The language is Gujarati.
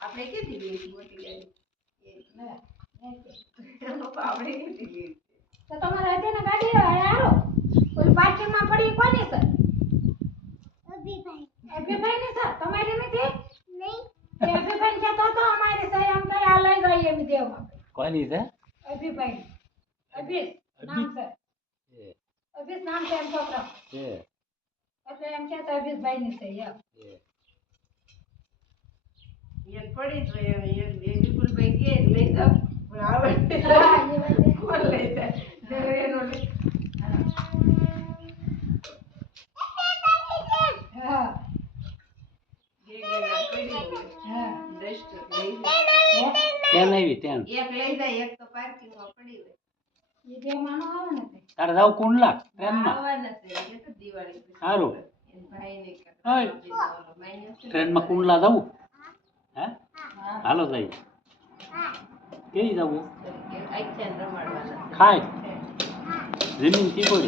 આપણે કેટલી લેવી મોટી ગાડી આપણે કેટલી લેવી તો તમારે અત્યારે ગાડી હારો ઓલી પાર્કિંગમાં પડી કોની સર અભિભાઈ ની સર તમારી નથી નહીં અભિભાઈ કહેતો તો અમારી સર એમ કઈ આ લઈ જઈએ એમ દેવા કોની છે અભિભાઈ અભિષ નામ છે અભિષ નામ છે એમ છોકરા છે એટલે એમ કહેતા અભિષભાઈ ની છે એક પડી જ હોય એક વિપુલભાઈ કે લઈ જાવ આવડે કોણ લઈ જાય એનો લઈ હા ત્યાં આવી ત્યાં એક લઈ જાય એક તો પાર્કિંગ માં પડી હોય એ બે માનો આવે ને તારે જાવ કુંડલા ટ્રેનમાં આવવાના છે એ તો દિવાળી પછી. સારું એન ભાઈને ઓય. ટ્રેનમાં કુંડલા જવું હે હાલો જઈએ કેવી જવું આખ્યાન રમાડવાના છે. ખાય જમીન ટીકોડી